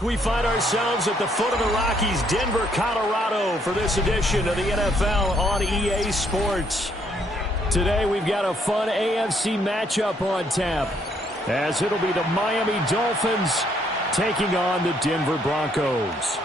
We find ourselves at the foot of the Rockies, Denver, Colorado, for this edition of the NFL on EA Sports. Today we've got a fun AFC matchup on tap, as it'll be the Miami Dolphins taking on the Denver Broncos.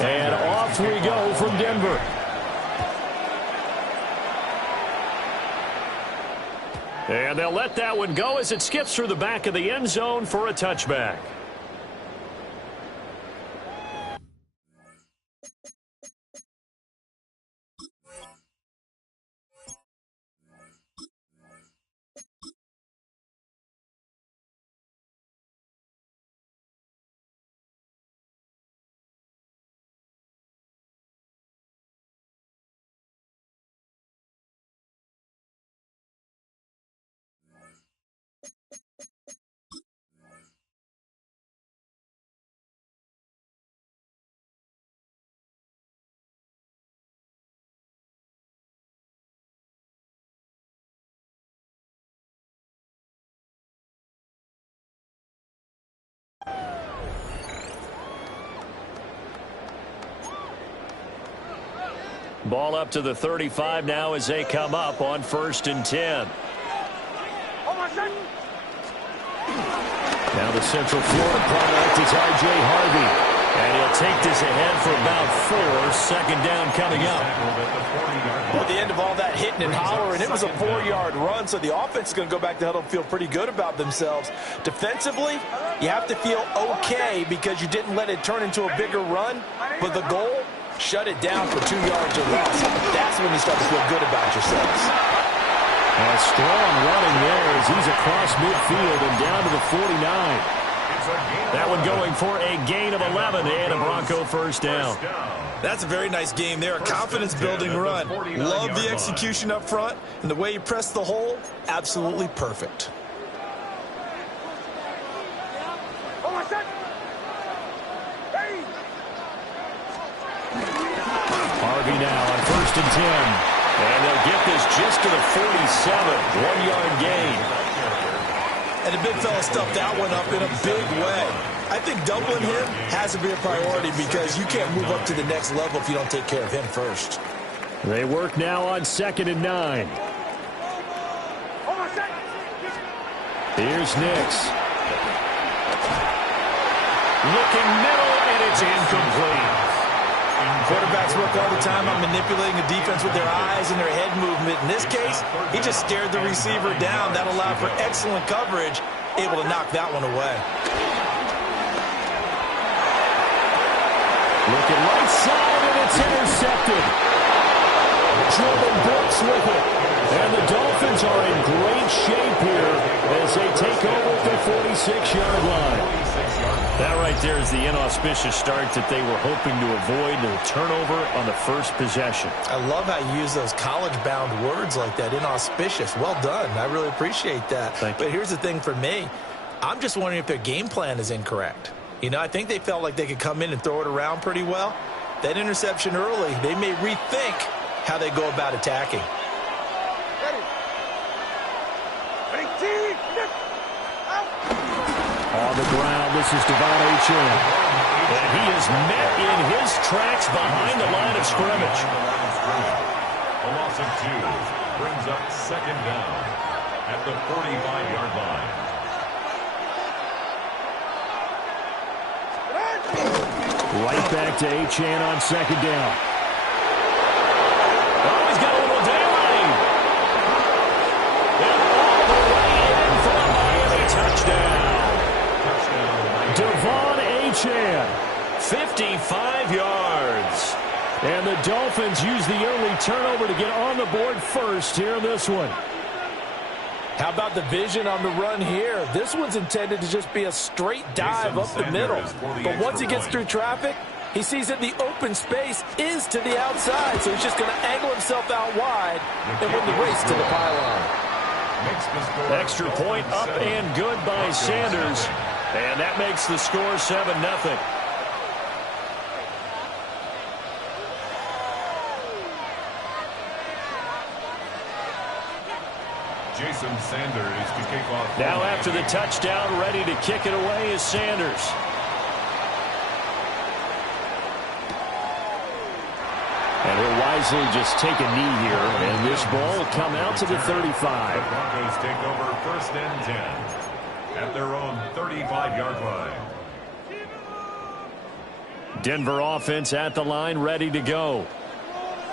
And off we go from Denver. And they'll let that one go as it skips through the back of the end zone for a touchback. Ball up to the 35 now as they come up on 1st and 10. Now the Central Florida product is R.J. Harvey. And he'll take this ahead for about 4. 2nd down coming up. Well, at the end of all that hitting and hollering, it was a 4-yard run, so the offense is going to go back to huddle and feel pretty good about themselves. Defensively, you have to feel okay because you didn't let it turn into a bigger run, but the goal, shut it down for 2 yards or less. That's when you start to feel good about yourselves. A strong running there as he's across midfield and down to the 49. That one going for a gain of 11 and a Bronco 1st down. That's a very nice game there. A confidence-building run. Love the execution up front, and the way you press the hole, absolutely perfect. Harvey now on 1st and 10. And they'll get this just to the 47. 1-yard gain. And the big fella stuffed that one up in a big way. I think doubling him has to be a priority because you can't move up to the next level if you don't take care of him first. They work now on 2nd and 9. Here's Nix. Looking middle, and it's incomplete. Quarterbacks work all the time on manipulating a defense with their eyes and their head movement. In this case, he just stared the receiver down. That allowed for excellent coverage, able to knock that one away. Looking right side, and it's intercepted. Jordan Brooks with it. And the Dolphins are in great shape here as they take over at the 46-yard line. That right there is the inauspicious start that they were hoping to avoid, the turnover on the first possession. I love how you use those college-bound words like that, inauspicious. Well done. I really appreciate that. Thank you. But here's the thing for me. I'm just wondering if their game plan is incorrect. You know, I think they felt like they could come in and throw it around pretty well. That interception early, they may rethink how they go about attacking. On the ground, this is Devon Achane. And he is met in his tracks behind the line of scrimmage. A loss of 2 brings up 2nd down at the 45-yard line. Right back to Achane on 2nd down. Oh, he's got a little daylight. And all the way in for a Miami touchdown. Devon Achane, 55 yards. And the Dolphins use the early turnover to get on the board first here in this one. How about the vision on the run here? This one's intended to just be a straight dive up the middle. But once he gets through traffic, he sees that the open space is to the outside. So he's just going to angle himself out wide and win the race to the pylon. Extra point up and good by Sanders. And that makes the score 7-0. Jason Sanders to kick off. Now after the touchdown, ready to kick it away is Sanders. And he'll wisely just take a knee here, and this ball will come out to the 35. The Broncos take over 1st and 10 at their own 35-yard line. Denver offense at the line, ready to go.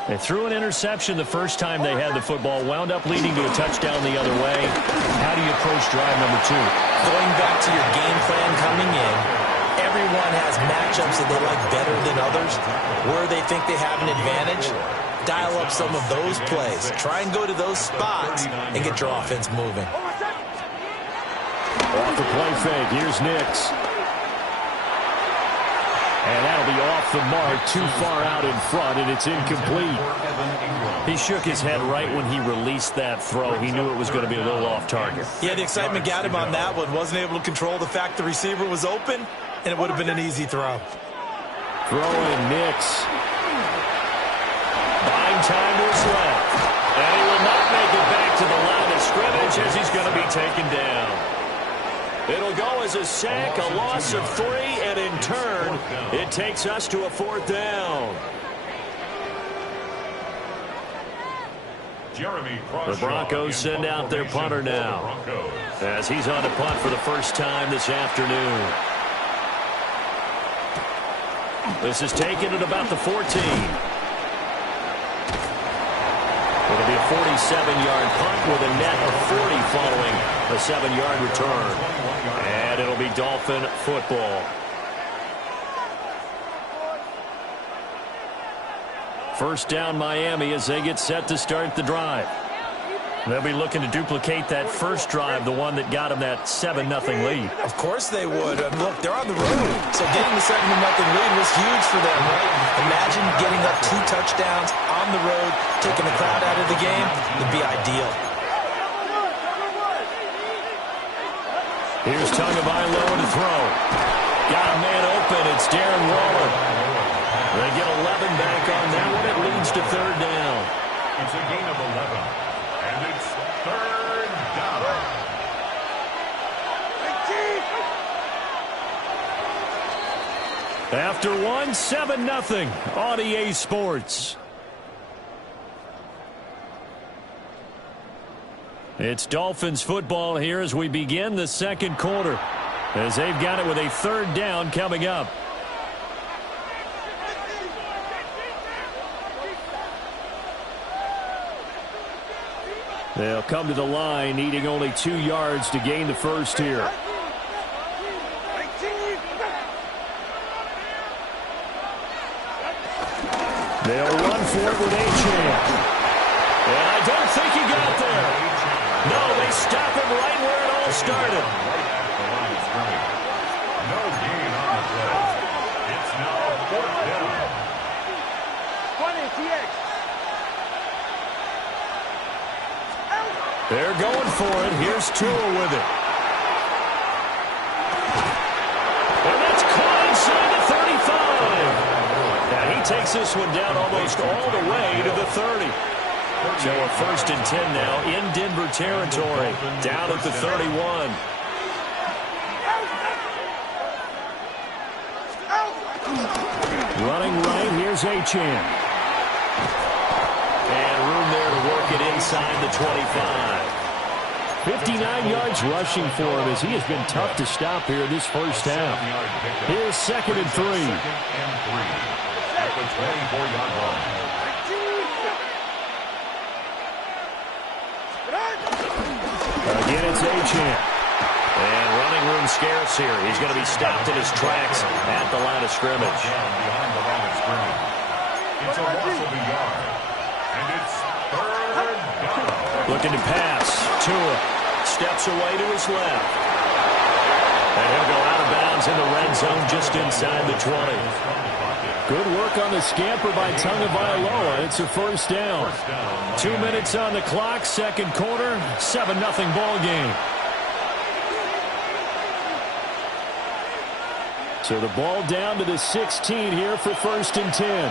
They threw an interception the first time they had the football, wound up leading to a touchdown the other way. How do you approach drive number 2? Going back to your game plan coming in, everyone has matchups that they like better than others. Where they think they have an advantage, dial up some of those plays. Try and go to those spots and get your offense moving. Off the play fake, here's Nix. And that'll be off the mark, too far out in front, and it's incomplete. He shook his head right when he released that throw. He knew it was going to be a little off target. Yeah, the excitement got him on that one. Wasn't able to control the fact the receiver was open, and it would have been an easy throw. Throwing Nix. Buying time to his left. And he will not make it back to the line of scrimmage as he's going to be taken down. It'll go as a sack, a loss of 3, and in turn, it takes us to a 4th down. The Broncos send out their punter now, as he's on to punt for the first time this afternoon. This is taken at about the 14. It'll be a 47-yard punt with a net of 40 following a 7-yard return. And it'll be Dolphin football. First down Miami as they get set to start the drive. They'll be looking to duplicate that first drive, the one that got them that 7-0 lead. Of course they would. Look, they're on the road, so getting the 7-0 lead was huge for them, right? Imagine getting up 2 touchdowns on the road, taking the crowd out of the game. It'd be ideal. Here's Tagovailoa to throw. Got a man open. It's Darren Waller. They get 11 back on that one. It leads to 3rd down. It's a gain of 11. And it's 3rd down. After one, 7-0 on EA Sports. It's Dolphins football here as we begin the second quarter, as they've got it with a 3rd down coming up. They'll come to the line, needing only 2 yards to gain the first here. They'll run for it with Achane. And I don't think he got there. No, they stop him right where it all started. No gain on the play. It's now 4th down. They're going for it. Here's Tua with it. And that's caught inside the 35. Now he takes this one down almost all the way to the 30. So a 1st and 10 now in Denver territory, down at the 31. Running right, here's Achane. And room there to work it inside the 25. 59 yards rushing for him as he has been tough to stop here this first half. Here's 2nd and 3. At the 24-yard line. Again, it's Achane. And running room scarce here. He's going to be stopped in his tracks at the line of scrimmage. It's a loss of a yard. And it's third down. Looking to pass. Tua steps away to his left. And he'll go out of bounds in the red zone just inside the 20. Good work on the scamper by Tagovailoa. It's a first down. 2 minutes on the clock, second quarter, 7-0 ball game. So the ball down to the 16 here for first and 10.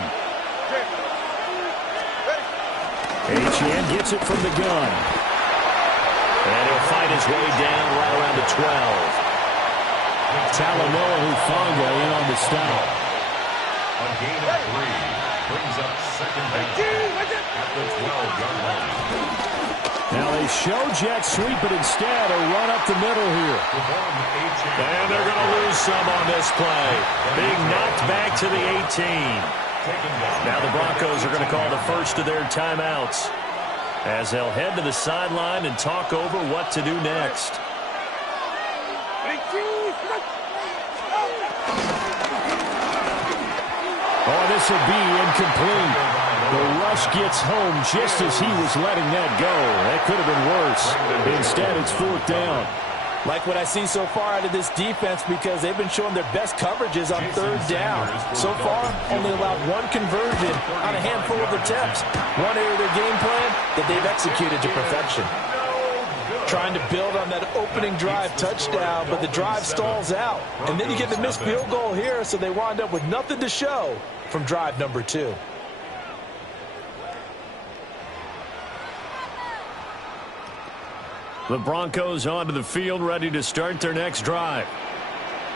Achane gets it from the gun. And he'll fight his way down right around the 12. Talanoa Hufanga in on the stop. A gain of 3 brings up second down at the 12-yard line. Now they show jet sweep, but instead a run up the middle here. And they're going to lose some on this play. Being knocked back to the 18. Now the Broncos are going to call the first of their timeouts as they'll head to the sideline and talk over what to do next. Oh, this will be incomplete. The rush gets home just as he was letting that go. That could have been worse. Instead, it's fourth down. Like what I see so far out of this defense because they've been showing their best coverages on third down. So far, only allowed one conversion on a handful of attempts. One area of their game plan that they've executed to perfection. Trying to build on that opening drive touchdown, but the drive stalls out. And then you get the missed field goal here, so they wind up with nothing to show from drive number 2. The Broncos onto the field, ready to start their next drive.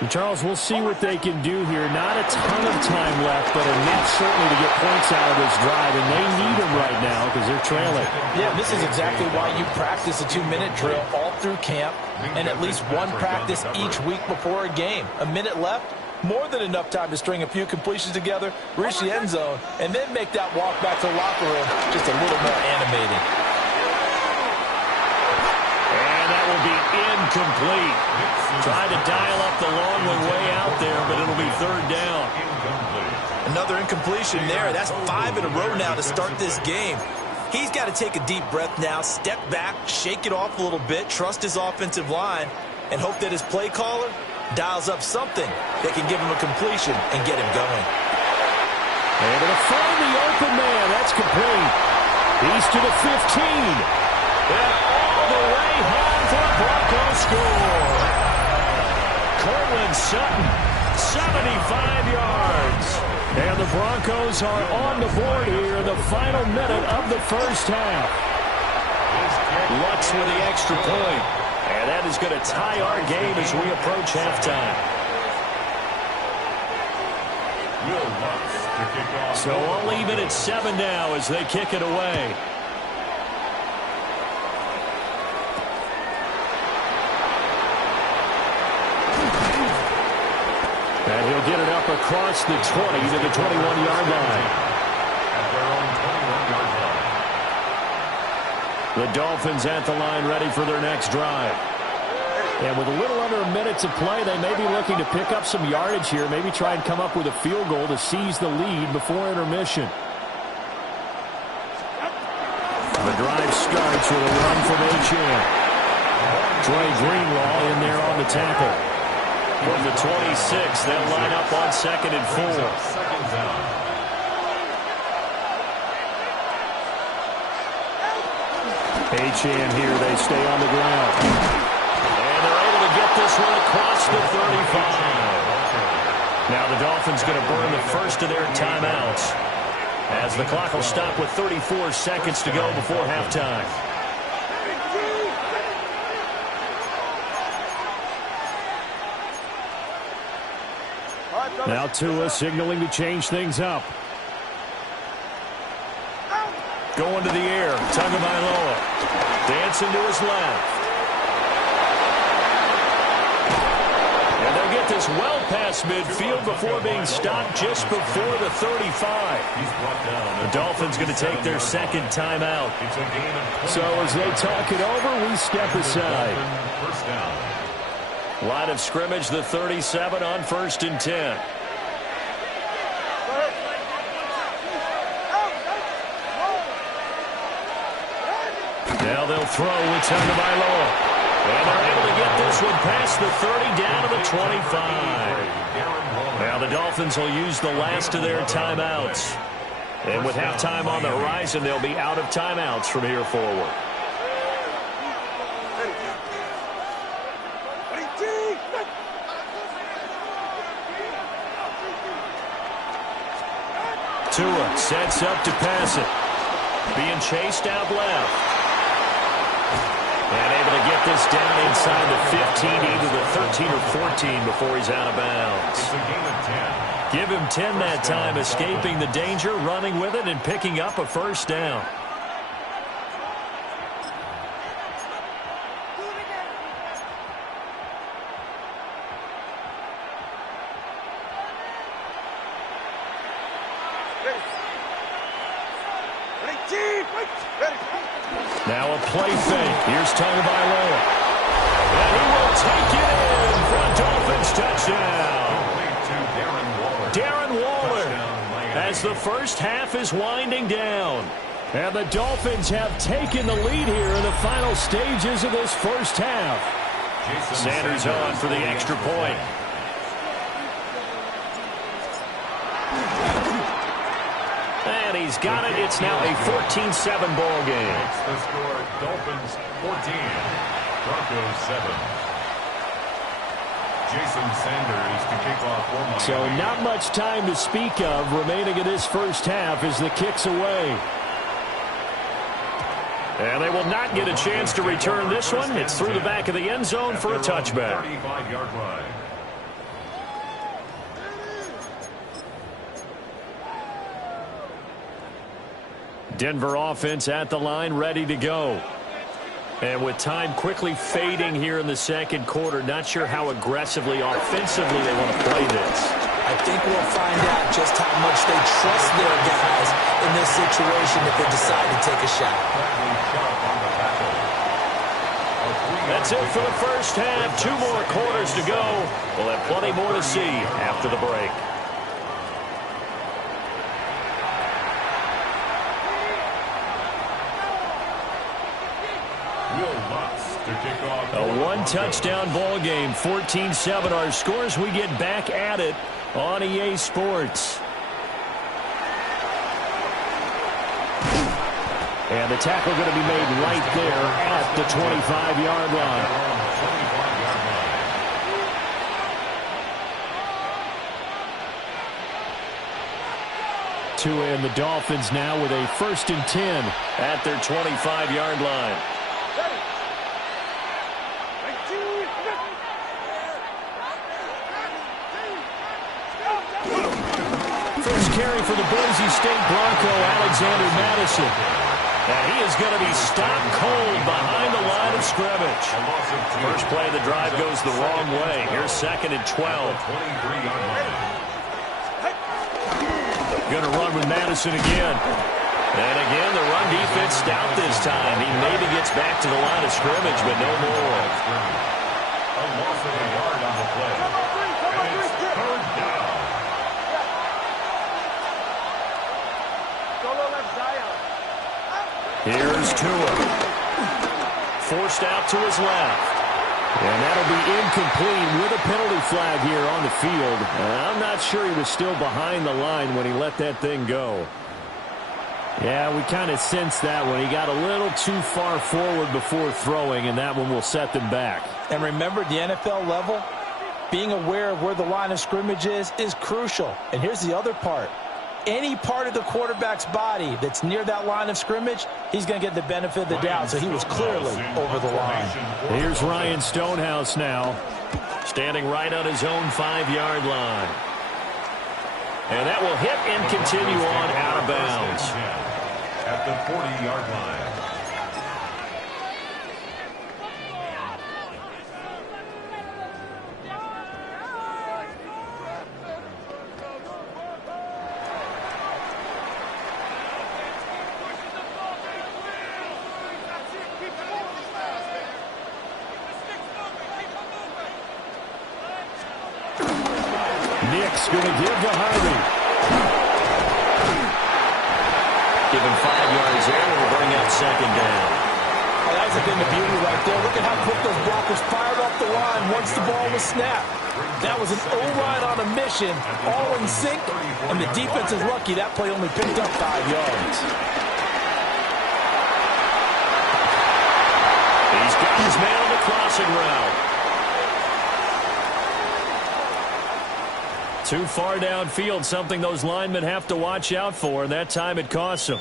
And Charles, we'll see what they can do here. Not a ton of time left, but enough certainly to get points out of this drive, and they need them right now because they're trailing. Yeah, this is exactly why you practice a 2-minute drill all through camp and at least one practice each week before a game. A minute left, more than enough time to string a few completions together, reach the end zone, and then make that walk back to the locker room just a little more animated. Will be incomplete. Trying to dial up the long one way out there, but it'll be third down. Another incompletion there. That's 5 in a row now to start this game. He's got to take a deep breath now, step back, shake it off a little bit, trust his offensive line, and hope that his play caller dials up something that can give him a completion and get him going. Able to find the open man. That's complete. He's to the 15. And all the way home. Broncos score. Cortland Sutton, 75 yards. And the Broncos are on the board here in the final minute of the first half. Lutz with the extra point. And that is going to tie our game as we approach halftime. So I'll leave it at 7 now as they kick it away. And he'll get it up across the 20 to the 21-yard line. At their own 21-yard line. The Dolphins at the line ready for their next drive. And with a little under a minute to play, they may be looking to pick up some yardage here, maybe try and come up with a field goal to seize the lead before intermission. The drive starts with a run from Achane. Dre Greenlaw in there on the tackle. From the 26, they'll line up on 2nd and 4. Second down. Achane here, they stay on the ground. And they're able to get this one across the 35. Now the Dolphins going to burn the first of their timeouts as the clock will stop with 34 seconds to go before halftime. Now Tua signaling to change things up. Going to the air, Tagovailoa dancing to his left. And they'll get this well past midfield before being stopped just before the 35. The Dolphins going to take their second timeout. So as they talk it over, we step aside. First down. Line of scrimmage, the 37 on 1st and 10. Now they'll throw with Tagovailoa. And they're able to get this one past the 30 down to the 25. Now the Dolphins will use the last of their timeouts. And with halftime on the horizon, they'll be out of timeouts from here forward. Tua sets up to pass it. Being chased out left. And able to get this down inside the 15, either the 13 or 14 before he's out of bounds. It's a game of 10. Give him 10 that time, escaping the danger, running with it, and picking up a first down. Now a play fake. Here's Tagovailoa. And he will take it in for a Dolphins touchdown. Darren Waller as the first half is winding down. And the Dolphins have taken the lead here in the final stages of this first half. Sanders on for the extra point. And he's got it. It's now a 14-7 ball game. The score, Dolphins 14, Broncos 7. Jason Sanders to kick off for Miami. So not much time to speak of remaining in this first half as the kick's away. And they will not get a chance to return this one. It's through the back of the end zone for a touchback. 35-yard line. Denver offense at the line, ready to go. And with time quickly fading here in the second quarter, not sure how aggressively, offensively they want to play this. I think we'll find out just how much they trust their guys in this situation if they decide to take a shot. That's it for the first half. 2 more quarters to go. We'll have plenty more to see after the break. A one-touchdown ball game, 14-7. Our scores, we get back at it on EA Sports. And the tackle going to be made right there at the 25-yard line. Tua and the Dolphins now with a 1st and 10 at their 25-yard line. First carry for the Boise State Bronco, Alexander Madison. And he is going to be stopped cold behind the line of scrimmage. First play of the drive goes the wrong way. Here's 2nd and 12. Going to run with Madison again. And again, the run defense stout this time. He maybe gets back to the line of scrimmage, but no more. A loss of a yard on the play. And it's 3rd down. Here's Tua. Forced out to his left. And that'll be incomplete with a penalty flag here on the field. I'm not sure he was still behind the line when he let that thing go. Yeah, we kind of sensed that when he got a little too far forward before throwing, and that one will set them back. And remember, the NFL level, being aware of where the line of scrimmage is crucial. And here's the other part. Any part of the quarterback's body that's near that line of scrimmage, he's going to get the benefit of the doubt, so he was clearly over the line. Here's Ryan Stonehouse now, standing right on his own 5-yard line. And that will hit and continue on out of bounds. At the 40-yard line. Nick's going to give to Harvey. Give him 5 yards there, and we'll bring out 2nd down. Oh, that was a thing of beauty right there. Look at how quick those blockers fired off the line once the ball was snapped. That was an O-line on a mission, all in sync, and the defense is lucky that play only picked up 5 yards. He's got his man on the crossing route. Too far downfield, something those linemen have to watch out for, and that time it costs them.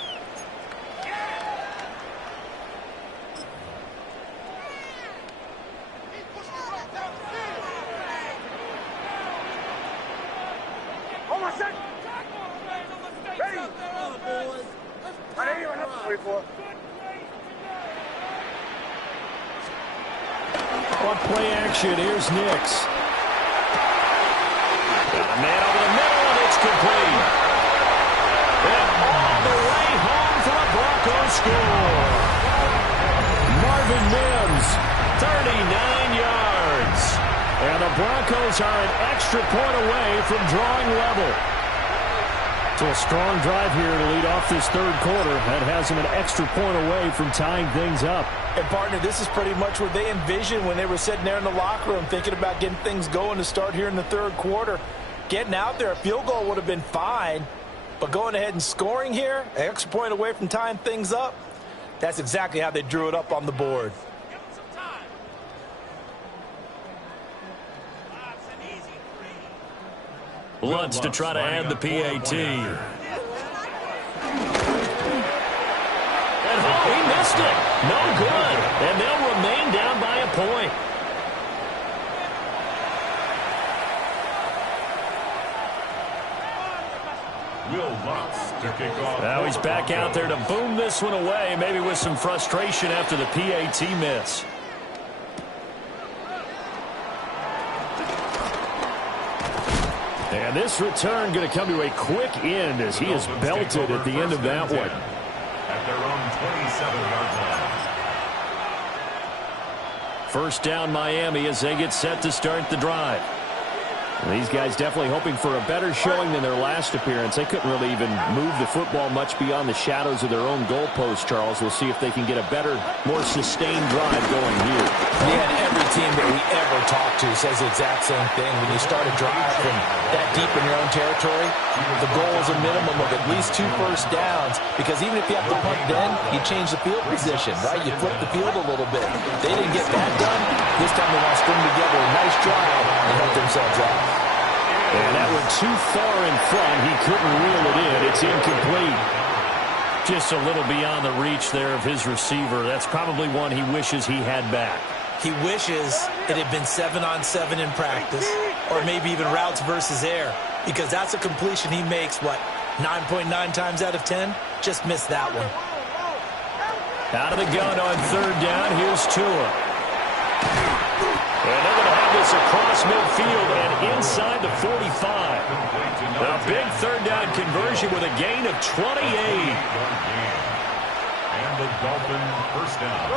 On play action, here's Nix. Got a man over the middle, and it's complete. And all the way home for a Broncos score. Marvin Mims, 39 yards. And the Broncos are an extra point away from drawing level. So a strong drive here to lead off this third quarter. That has them an extra point away from tying things up. And, partner, this is pretty much what they envisioned when they were sitting there in the locker room thinking about getting things going to start here in the third quarter. Getting out there, a field goal would have been fine. But going ahead and scoring here, an extra point away from tying things up, that's exactly how they drew it up on the board. Lutz to try to add the PAT. And he missed it. No good. And they'll remain down by a point. Will Lutz to kick off. Now he's back out there to boom this one away, maybe with some frustration after the PAT miss. And this return going to come to a quick end as he is belted at the end of that one. At their own 27-yard line. First down Miami as they get set to start the drive. And these guys definitely hoping for a better showing than their last appearance. They couldn't really even move the football much beyond the shadows of their own goalpost, Charles. We'll see if they can get a better, more sustained drive going here. Yeah, and every team that we ever talk to says the exact same thing. When you start a drive from that deep in your own territory, the goal is a minimum of at least 2 first downs, because even if you have to punt then, you change the field position, right? You flip the field a little bit. They didn't get that done. This time they want to string together a nice drive and help themselves out. And that went too far in front. He couldn't reel it in. It's incomplete. Just a little beyond the reach there of his receiver. That's probably one he wishes he had back. He wishes it had been 7-on-7 in practice, or maybe even routes versus air, because that's a completion he makes, what, 9.9 times out of 10? Just missed that one. Out of the gun on third down. Here's Tua. And they're going to have this across midfield and inside the 45. A big third down conversion with a gain of 28. And the Dolphin first down.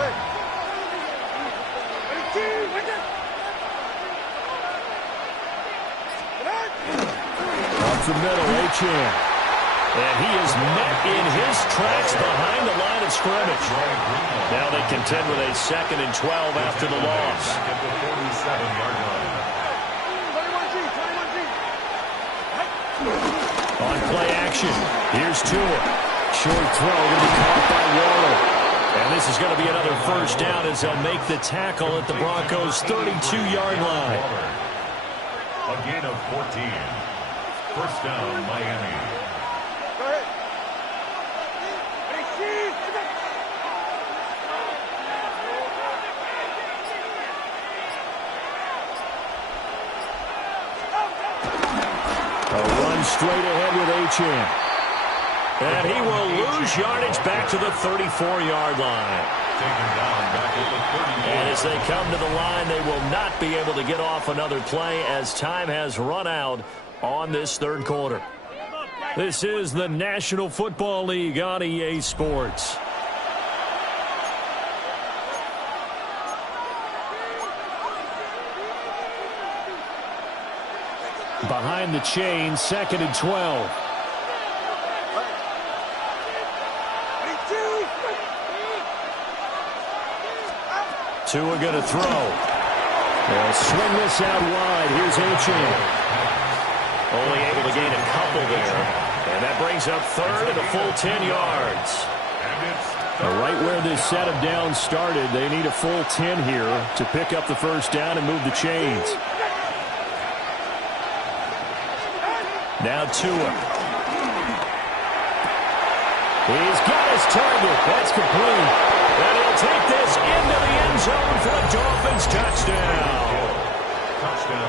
Up the middle, Achane. And he is met in his tracks behind the line of scrimmage. Now they contend with a 2nd and 12 after the loss. Back at the 47-yard line. On play action, here's Tua. Short throw to be caught by Waller. And this is going to be another first down as they'll make the tackle at the Broncos' 32-yard line. A gain of 14. First down, Miami. Straight ahead with Achane. And he will lose yardage back to the 34-yard line. Taken down back at the 38. And as they come to the line, they will not be able to get off another play as time has run out on this third quarter. This is the National Football League on EA Sports. Behind the chain, 2nd and 12. Tua going to throw. They'll swing this out wide. Here's Achane. Only able to gain a couple there. And that brings up third and a full 10 yards. Right where this set of downs started, they need a full 10 here to pick up the first down and move the chains. Now Tua. He's got his target. That's complete. And he'll take this into the end zone for a Dolphins touchdown.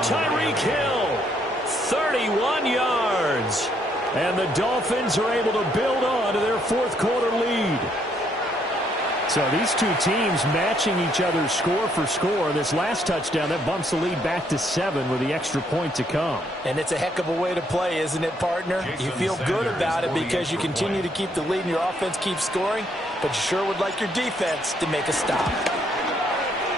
Tyreek Hill, 31 yards. And the Dolphins are able to build on to their fourth quarter lead. So these two teams matching each other score for score. This last touchdown, that bumps the lead back to 7 with the extra point to come. And it's a heck of a way to play, isn't it, partner? You feel good about it because you continue to keep the lead and your offense keeps scoring, but you sure would like your defense to make a stop.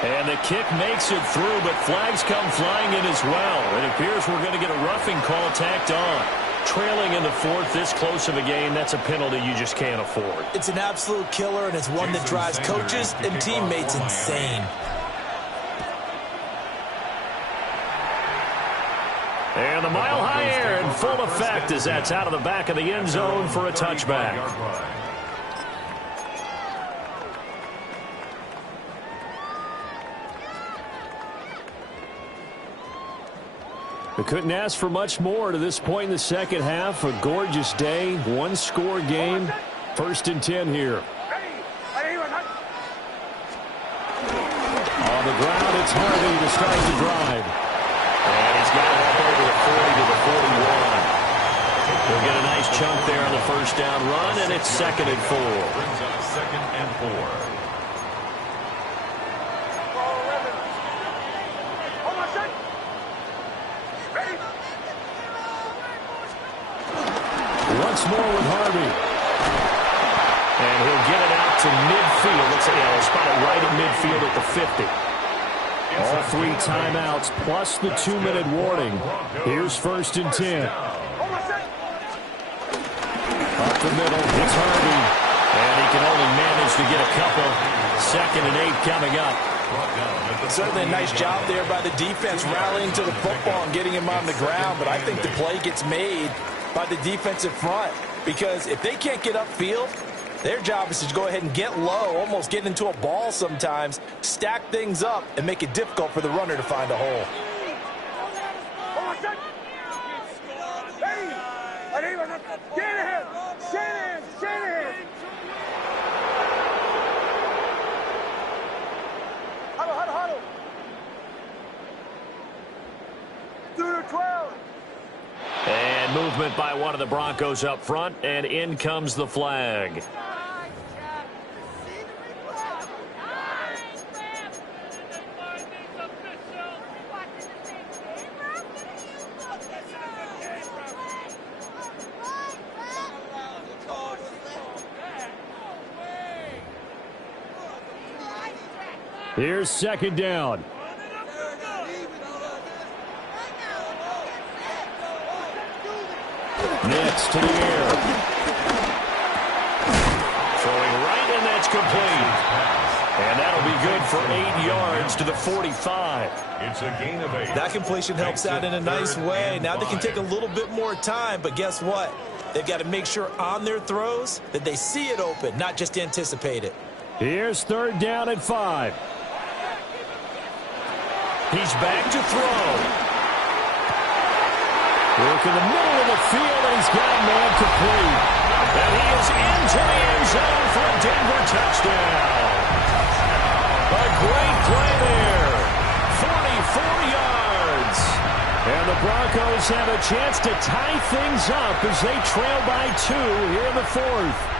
And the kick makes it through, but flags come flying in as well. It appears we're going to get a roughing call tacked on. Trailing in the fourth, this close of a game, that's a penalty you just can't afford. It's an absolute killer, and it's one that drives coaches and teammates insane. And the mile-high air in full effect as that's out of the back of the end zone for a touchback. We couldn't ask for much more to this point in the second half. A gorgeous day, one-score game. 1st and 10 here. On the ground, it's Harvey to start the drive. And he's got it up over the 40 to the 41. He'll get a nice chunk there on the first down run, and it's 2nd and 4. Brings up 2nd and 4. Once more with Harvey. And he'll get it out to midfield. Looks like he'll spot it right at midfield at the 50. All 3 timeouts plus the 2-minute warning. Here's 1st and 10. Up the middle, it's Harvey. And he can only manage to get a couple. 2nd and 8 coming up. Certainly a nice job there by the defense rallying to the football and getting him on the ground. But I think the play gets made by the defensive front, because if they can't get upfield, their job is to go ahead and get low, almost get into a ball sometimes, stack things up, and make it difficult for the runner to find a hole. And movement by one of the Broncos up front, and in comes the flag. Here's 2nd down. Next to the air. Throwing right, and that's complete. And that'll be good for 8 yards to the 45. It's a gain of 8. That completion helps out in a nice way. Now they can take a little bit more time, but guess what? They've got to make sure on their throws that they see it open, not just anticipate it. Here's 3rd down at 5. He's back to throw. Work in the middle of the field, and he's got a man complete. And he is into the end zone for a Denver touchdown. A great play there. 44 yards. And the Broncos have a chance to tie things up as they trail by 2 here in the 4th.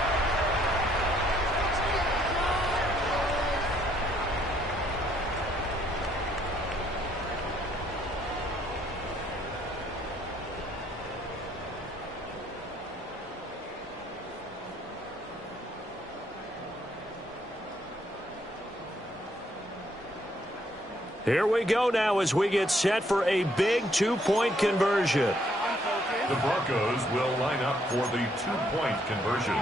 Here we go now as we get set for a big 2-point conversion. The Broncos will line up for the 2-point conversion.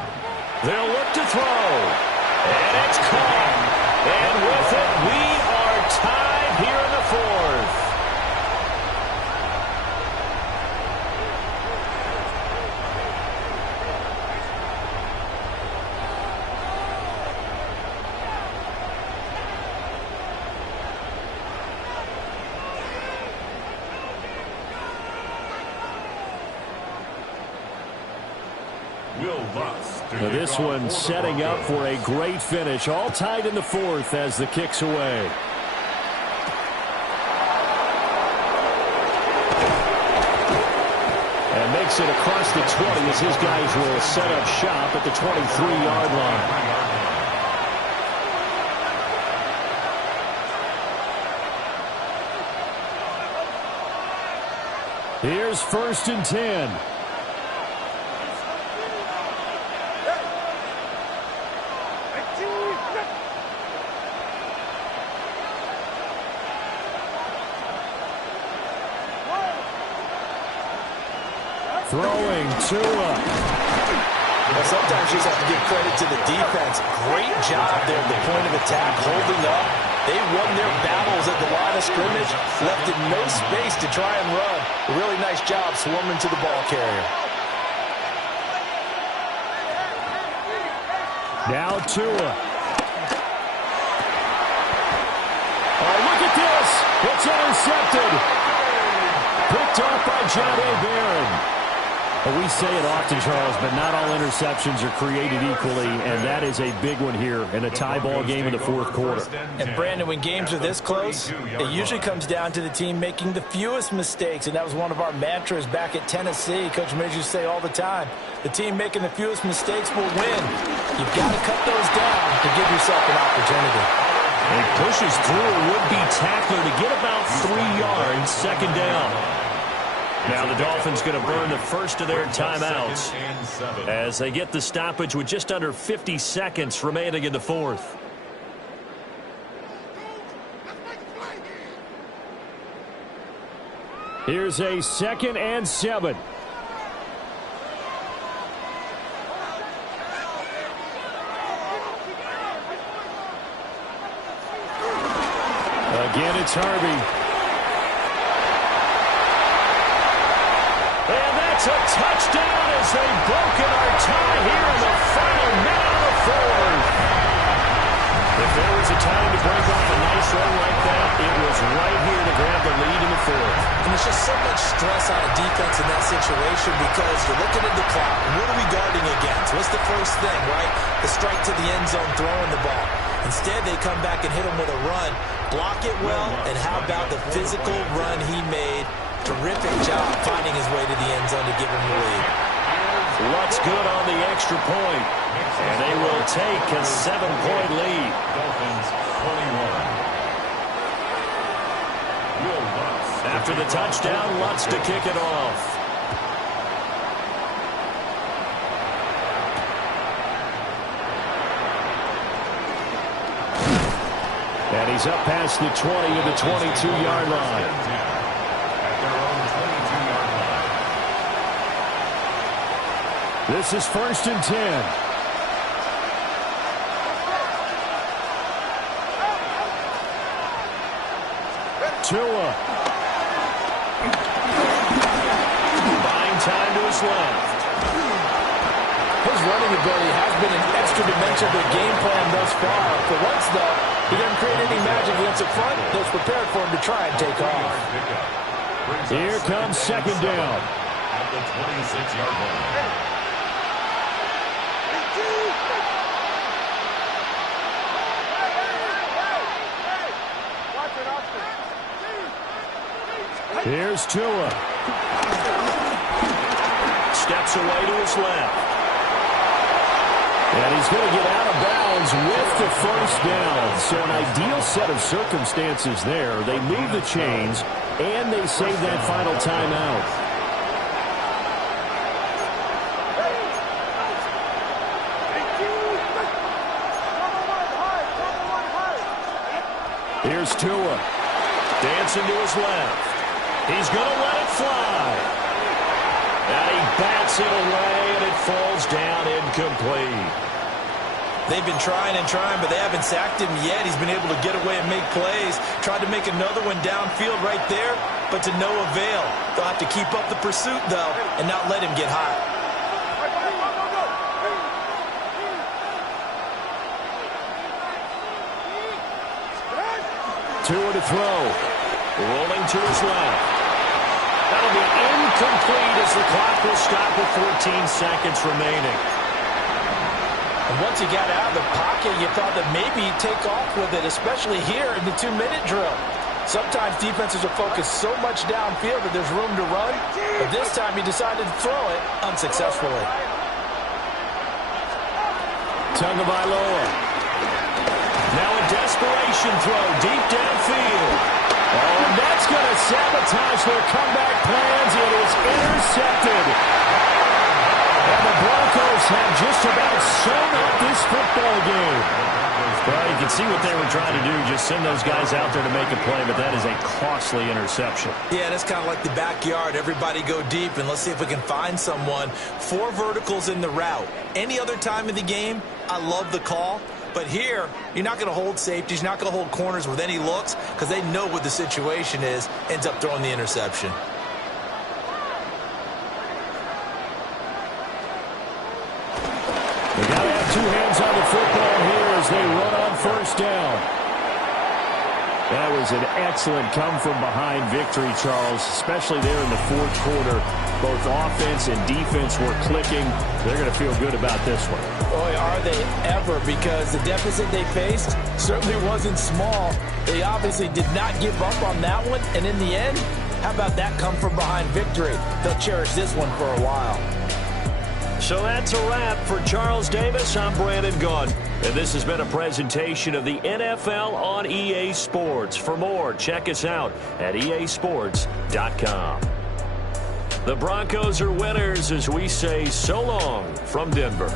They'll look to throw. And it's caught. And with it, we Now this one setting up for a great finish. All tied in the fourth as the kick's away. And makes it across the 20 as his guys will set up shop at the 23-yard line. Here's 1st and 10. Throwing Tua. Well, sometimes you just have to give credit to the defense. Great job there at the point of attack, holding up. They won their battles at the line of scrimmage, left in no space to try and run. A really nice job swarming to the ball carrier. Now Tua. Oh, look at this. It's intercepted. Picked off by Jahdae Barron. We say it often, Charles, but not all interceptions are created equally, and that is a big one here in a tie ball game in the fourth quarter. And, Brandon, when games are this close, it usually comes down to the team making the fewest mistakes, and that was one of our mantras back at Tennessee. Coach Midge used to say all the time, the team making the fewest mistakes will win. You've got to cut those down to give yourself an opportunity. And pushes through a would-be tackler to get about 3 yards, 2nd down. Now the Dolphins going to burn the first of their timeouts as they get the stoppage with just under 50 seconds remaining in the fourth. Here's a 2nd and 7. Again, it's Harvey. It's a touchdown as they've broken our tie here in the final minute of the fourth. If there was a time to break off a nice run like that, it was right here to grab the lead in the fourth. And there's just so much stress on a defense in that situation because you're looking at the clock. What are we guarding against? What's the first thing, right? The strike to the end zone, throwing the ball. Instead, they come back and hit him with a run. Block it well, and how about the physical run he made? Terrific job finding his way to the end zone to give him the lead. Lutz good on the extra point, and they will take a 7-point lead. Dolphins 21. After the touchdown, Lutz to kick it off. And he's up past the 20 of the 22-yard line. This is 1st and 10. Tua. Buying time to his left. His running ability has been an extra dimension of the game plan thus far. For once, though, he didn't create any magic against the front. It was prepared for him to try and take off. Here comes 2nd down. At the 26-yard line. Here's Tua. Steps away to his left. And he's going to get out of bounds with the first down. So an ideal set of circumstances there. They move the chains, and they save that final timeout. Here's Tua. Dancing to his left. He's going to let it fly. And he bats it away, and it falls down incomplete. They've been trying and trying, but they haven't sacked him yet. He's been able to get away and make plays. Tried to make another one downfield right there, but to no avail. They'll have to keep up the pursuit, though, and not let him get hot. Tua to throw. Rolling to his left. That'll be incomplete as the clock will stop with 14 seconds remaining. once he got out of the pocket, you thought that maybe he'd take off with it, especially here in the 2-minute drill. Sometimes defenses are focused so much downfield that there's room to run, but this time he decided to throw it unsuccessfully. Tagovailoa. Now a desperation throw deep downfield. Oh, and that's going to sabotage their comeback plans. It is intercepted. And the Broncos have just about sewn up this football game. Well, you can see what they were trying to do, just send those guys out there to make a play, but that is a costly interception. Yeah, that's kind of like the backyard. Everybody go deep, and let's see if we can find someone. 4 verticals in the route. Any other time of the game, I love the call. But here, you're not going to hold safeties, you're not going to hold corners with any looks because they know what the situation is, ends up throwing the interception. They got to have 2 hands on the football here as they run on first down. That was an excellent come-from-behind victory, Charles, especially there in the fourth quarter. Both offense and defense were clicking. They're going to feel good about this one. Boy, are they ever, because the deficit they faced certainly wasn't small. They obviously did not give up on that one, and in the end, how about that come-from-behind victory? They'll cherish this one for a while. So that's a wrap for Charles Davis. I'm Brandon Gunn. And this has been a presentation of the NFL on EA Sports. For more, check us out at easports.com. The Broncos are winners as we say so long from Denver.